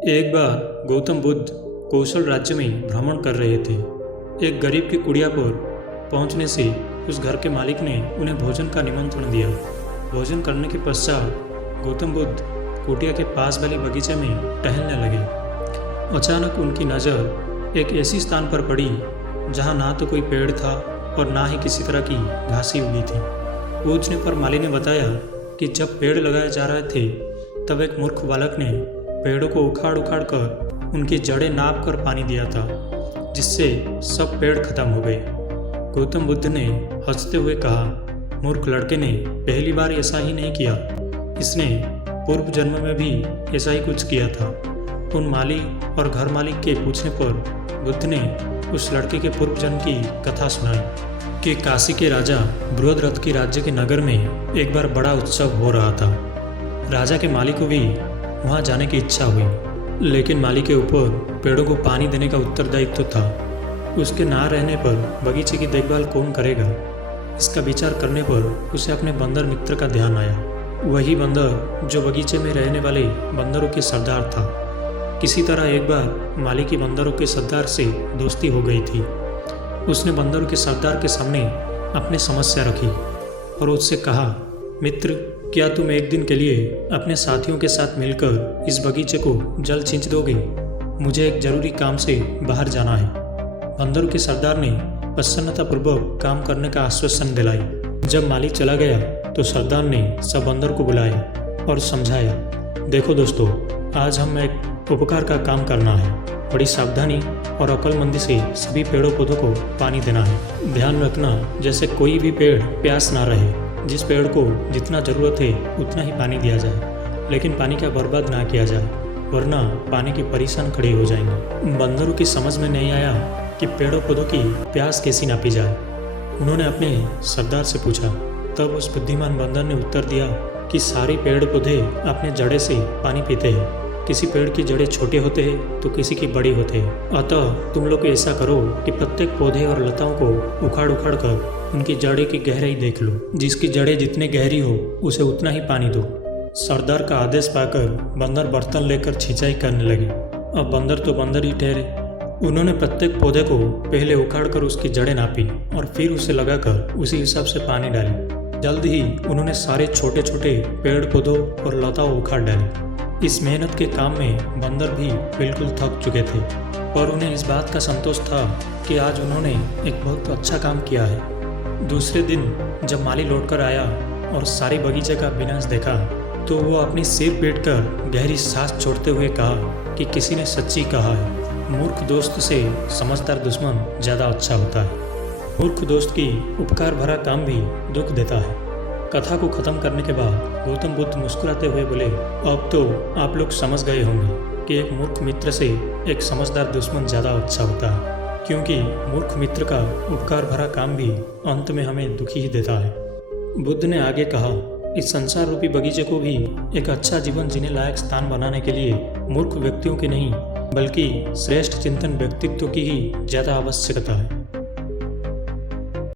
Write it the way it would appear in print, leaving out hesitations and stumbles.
एक बार गौतम बुद्ध कौशल राज्य में भ्रमण कर रहे थे। एक गरीब की कुटिया पर पहुंचने से उस घर के मालिक ने उन्हें भोजन का निमंत्रण दिया। भोजन करने के पश्चात गौतम बुद्ध कुटिया के पास वाले बगीचे में टहलने लगे। अचानक उनकी नज़र एक ऐसी स्थान पर पड़ी जहां ना तो कोई पेड़ था और ना ही किसी तरह की घासी उगी थी। पूछने पर माली ने बताया कि जब पेड़ लगाए जा रहे थे तब एक मूर्ख बालक ने पेड़ों को उखाड़ उखाड़ कर उनकी जड़ें नाप कर पानी दिया था, जिससे सब पेड़ खत्म हो गए। गौतम बुद्ध ने हंसते हुए कहा, मूर्ख लड़के ने पहली बार ऐसा ही नहीं किया, इसने पूर्व जन्म में भी ऐसा ही कुछ किया था। उन माली और घर मालिक के पूछने पर बुद्ध ने उस लड़के के पूर्व जन्म की कथा सुनाई कि काशी के राजा बृहद्रथ की राज्य के नगर में एक बार बड़ा उत्सव हो रहा था। राजा के माली को भी वहाँ जाने की इच्छा हुई, लेकिन माली के ऊपर पेड़ों को पानी देने का उत्तरदायित्व था। उसके ना रहने पर बगीचे की देखभाल कौन करेगा? इसका विचार करने पर उसे अपने बंदर मित्र का ध्यान आया। वही बंदर जो बगीचे में रहने वाले बंदरों के सरदार था। किसी तरह एक बार माली की बंदरों के सरदार से दोस्ती हो गई थी। उसने बंदरों के सरदार के सामने अपनी समस्या रखी और उससे कहा, मित्र, क्या तुम एक दिन के लिए अपने साथियों के साथ मिलकर इस बगीचे को जल छींच दोगे? मुझे एक जरूरी काम से बाहर जाना है। बंदरों के सरदार ने प्रसन्नतापूर्वक काम करने का आश्वासन दिलाई। जब माली चला गया तो सरदार ने सब बंदर को बुलाया और समझाया, देखो दोस्तों, आज हम एक उपकार का काम करना है। बड़ी सावधानी और अक्लमंदी से सभी पेड़ों पौधों को पानी देना है। ध्यान रखना जैसे कोई भी पेड़ प्यास ना रहे। जिस पेड़ को जितना ज़रूरत है उतना ही पानी दिया जाए, लेकिन पानी का बर्बाद ना किया जाए, वरना पानी की परेशान खड़ी हो जाएंगे। बंदरों की समझ में नहीं आया कि पेड़ों पौधों की प्यास कैसी नापी जाए। उन्होंने अपने सरदार से पूछा। तब उस बुद्धिमान बंदर ने उत्तर दिया कि सारे पेड़ पौधे अपने जड़े से पानी पीते हैं। किसी पेड़ की जड़ें छोटे होते हैं तो किसी की बड़ी होते हैं। अतः तुम लोग ऐसा करो कि प्रत्येक पौधे और लताओं को उखाड़ उखाड़ कर उनकी जड़ें की गहराई देख लो। जिसकी जड़ें जितने गहरी हो उसे उतना ही पानी दो। सरदार का आदेश पाकर बंदर बर्तन लेकर छिंचाई करने लगे। अब बंदर तो बंदर ही ठहरे। उन्होंने प्रत्येक पौधे को पहले उखाड़ कर उसकी जड़ें नापी और फिर उसे लगाकर उसी हिसाब से पानी डाली। जल्द ही उन्होंने सारे छोटे छोटे पेड़ पौधों और लताओं उखाड़ डाली। इस मेहनत के काम में बंदर भी बिल्कुल थक चुके थे, पर उन्हें इस बात का संतोष था कि आज उन्होंने एक बहुत अच्छा काम किया है। दूसरे दिन जब माली लौटकर आया और सारे बगीचे का विनाश देखा तो वो अपनी सिर पीटकर गहरी सांस छोड़ते हुए कहा कि किसी ने सच्ची कहा है, मूर्ख दोस्त से समझदार दुश्मन ज़्यादा अच्छा होता है। मूर्ख दोस्त की उपकार भरा काम भी दुख देता है। कथा को ख़त्म करने के बाद गौतम बुद्ध मुस्कुराते हुए बोले, अब तो आप लोग समझ गए होंगे कि एक मूर्ख मित्र से एक समझदार दुश्मन ज़्यादा अच्छा होता है, क्योंकि मूर्ख मित्र का उपकार भरा काम भी अंत में हमें दुखी ही देता है। बुद्ध ने आगे कहा, इस संसार रूपी बगीचे को भी एक अच्छा जीवन जीने लायक स्थान बनाने के लिए मूर्ख व्यक्तियों की नहीं बल्कि श्रेष्ठ चिंतन व्यक्तित्व की ही ज़्यादा आवश्यकता है।